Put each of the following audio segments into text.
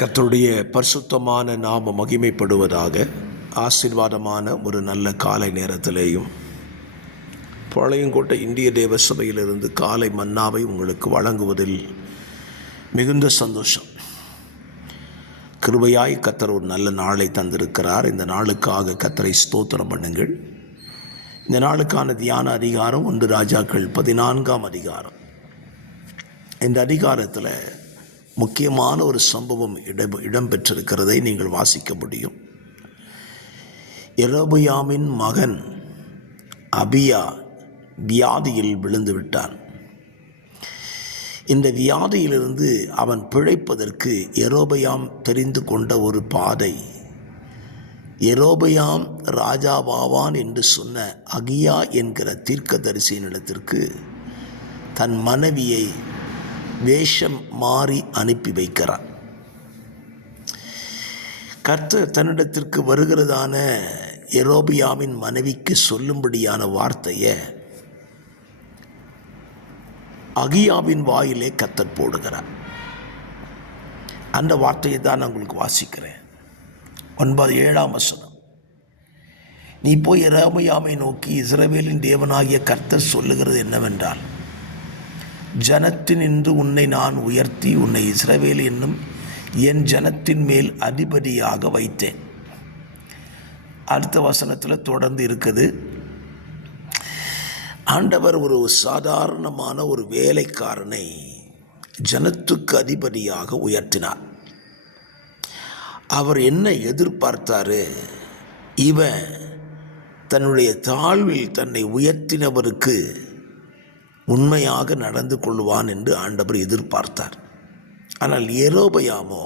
கர்த்தருடைய பரிசுத்தமான நாம மகிமைப்படுவதாக. ஆசீர்வாதமான ஒரு நல்ல காலை நேரத்திலேயும் பாளையங்கோட்டை இந்திய தேவ சபையிலிருந்து காலை மன்னாவை உங்களுக்கு வழங்குவதில் மிகுந்த சந்தோஷம். கிருபையாய் கர்த்தர் ஒரு நல்ல நாளை தந்திருக்கிறார். இந்த நாளுக்காக கர்த்தரை ஸ்தோத்திரம் பண்ணுங்கள். இந்த நாளுக்கான தியான அதிகாரம் 1 ராஜாக்கள் 14ஆம் அதிகாரம். இந்த அதிகாரத்தில் முக்கியமான ஒரு சம்பவம் இடம்பெற்றிருக்கிறதை நீங்கள் வாசிக்க முடியும். யெரொபெயாமின் மகன் அபியா வியாதியில் விழுந்து விட்டான். இந்த வியாதியிலிருந்து அவன் பிழைப்பதற்கு யெரொபெயாம் தெரிந்து கொண்ட ஒரு பாதை, யெரொபெயாம் ராஜாவாவான் என்று சொன்ன அகியா என்கிற தீர்க்கதரிசியினிடத்திற்கு தன் மனைவியை வேஷம் மாறி அனுப்பி வைக்கிறான். கர்த்தர் தன்னிடத்திற்கு வருகிறதான யெரொபெயாமின் மனைவிக்கு சொல்லும்படியான வார்த்தையை அகியாவின் வாயிலே கர்த்தர் போடுகிறார். அந்த வார்த்தையை தான் நான் உங்களுக்கு வாசிக்கிறேன். 7ஆம் வசனம். நீ போய் யெரொபெயாமை நோக்கி, இஸ்ரவேலின் தேவனாகிய கர்த்தர் சொல்லுகிறது என்னவென்றால், ஜனத்தினின்று உன்னை நான் உயர்த்தி உன்னை இஸ்ரவேல் என்னும் என் ஜனத்தின் மேல் அதிபதியாக வைத்தேன். அடுத்த வசனத்தில் தொடர்ந்து இருக்குது. ஆண்டவர் ஒரு சாதாரணமான ஒரு வேலைக்காரனை ஜனத்துக்கு அதிபதியாக உயர்த்தினார். அவர் என்ன எதிர்பார்த்தாரு? இவன் தன்னுடைய தாழ்வில் தன்னை உயர்த்தினவருக்கு உண்மையாக நடந்து கொள்வான் என்று ஆண்டவர் எதிர்பார்த்தார். ஆனால் யெரொபெயாமோ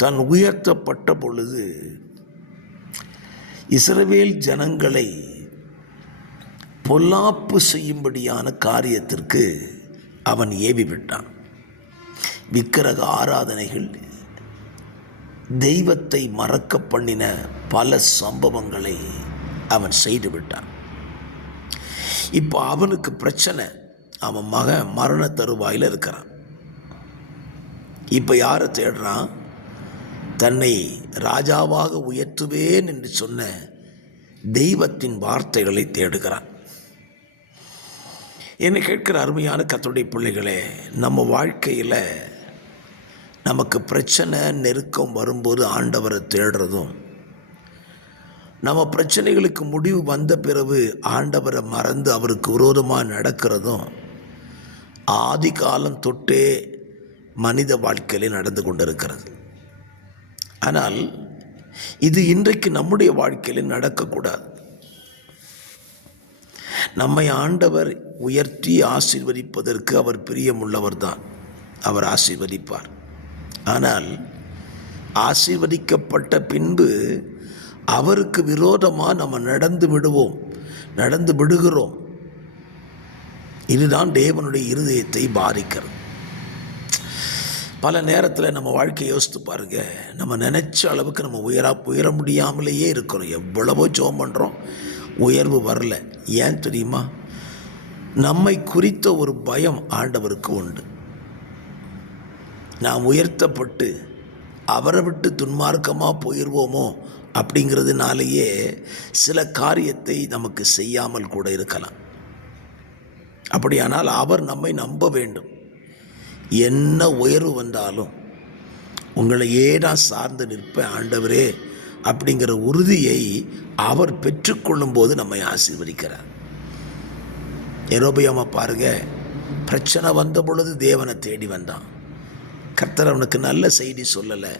தான் உயர்த்தப்பட்ட பொழுது இஸ்ரவேல் ஜனங்களை பொல்லாப்பு செய்யும்படியான காரியத்திற்கு அவன் ஏவி விட்டான். விக்கிரக ஆராதனைகள், தெய்வத்தை மறக்க பண்ணின பல சம்பவங்களை அவன் செய்து விட்டான். இப்போ அவனுக்கு பிரச்சனை. அவன் மகன் மரண தருவாயில் இருக்கிறான். இப்போ யாரை தேடுறான்? தன்னை ராஜாவாக உயர்த்துவேன் என்று சொன்ன தெய்வத்தின் வார்த்தைகளை தேடுகிறான். என்னை கேட்கிற அருமையான கர்த்தருடைய பிள்ளைகளே, நம்ம வாழ்க்கையில் நமக்கு பிரச்சனை நெருக்கம் வரும்போது ஆண்டவரை தேடுறதும், நம்ம பிரச்சனைகளுக்கு முடிவு வந்த பிறகு ஆண்டவரை மறந்து அவருக்கு விரோதமாக நடக்கிறதும் ஆதி காலம் தொட்டே மனித வாழ்க்கையில் நடந்து கொண்டிருக்கிறது. ஆனால் இது இன்றைக்கு நம்முடைய வாழ்க்கையில் நடக்கக்கூடாது. நம்மை ஆண்டவர் உயர்த்தி ஆசீர்வதிப்பதற்கு அவர் பிரியமுள்ளவர் தான். அவர் ஆசீர்வதிப்பார். ஆனால் ஆசீர்வதிக்கப்பட்ட பின்பு அவருக்கு விரோதமாக நம்ம நடந்து விடுகிறோம். இதுதான் தேவனுடைய இருதயத்தை பாதிக்கிறது. பல நேரத்தில் நம்ம வாழ்க்கையை யோசித்து பாருங்க. நம்ம நினைச்ச அளவுக்கு நம்ம உயர முடியாமலேயே இருக்கிறோம். எவ்வளவோ ஜெபம் பண்ணுறோம், உயர்வு வரல. ஏன் தெரியுமா? நம்மை குறித்த ஒரு பயம் ஆண்டவருக்கு உண்டு. நாம் உயர்த்தப்பட்டு அவரை விட்டு துன்மார்க்கமாக போயிடுவோமோ அப்படிங்கிறதுனாலேயே சில காரியத்தை நமக்கு செய்யாமல் கூட இருக்கலாம். அப்படியானால் அவர் நம்மை நம்ப வேண்டும். என்ன உயர்வு வந்தாலும் உங்களையே நான் சார்ந்து நிற்பேன் ஆண்டவரே அப்படிங்கிற உறுதியை அவர் பெற்றுக்கொள்ளும் போது நம்மை ஆசீர்வதிக்கிறார். யெரொபெயாமை பாருங்க, பிரச்சனை வந்த பொழுது தேவனை தேடி வந்தான். கர்த்தர் அவனுக்கு நல்ல செய்தி சொல்லலை.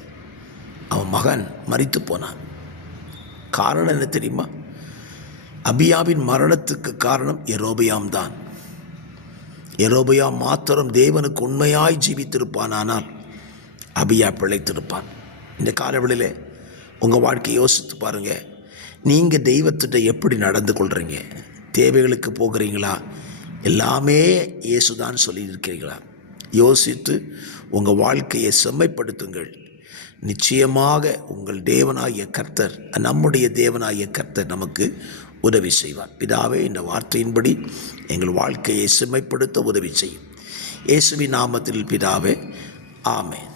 அவன் மகன் மரித்து போனான். காரணம் என்ன தெரியுமா? அபியாவின் மரணத்துக்கு காரணம் யெரொபெயாம் தான். யெரொபெயாம் மாத்திரம் தேவனுக்கு உண்மையாய் ஜீவித்திருப்பான். ஆனால் அபியா பிழைத்திருப்பான். இந்த காலவெளியில் உங்கள் வாழ்க்கையை யோசித்து பாருங்கள். நீங்கள் தெய்வத்திட்ட எப்படி நடந்து கொள்கிறீங்க? தேவைகளுக்கு போகிறீங்களா? எல்லாமே இயேசுதான் சொல்லியிருக்கிறீங்களா? யோசித்து உங்கள் வாழ்க்கையை செம்மைப்படுத்துங்கள். நிச்சயமாக உங்கள் தேவனாகிய கர்த்தர், நம்முடைய தேவனாகிய கர்த்தர் நமக்கு உதவி செய்வார். பிதாவே, இந்த வார்த்தையின்படி எங்கள் வாழ்க்கையை செம்மைப்படுத்த உதவி செய்யும். இயேசுவின் நாமத்தில் பிதாவே, ஆமென்.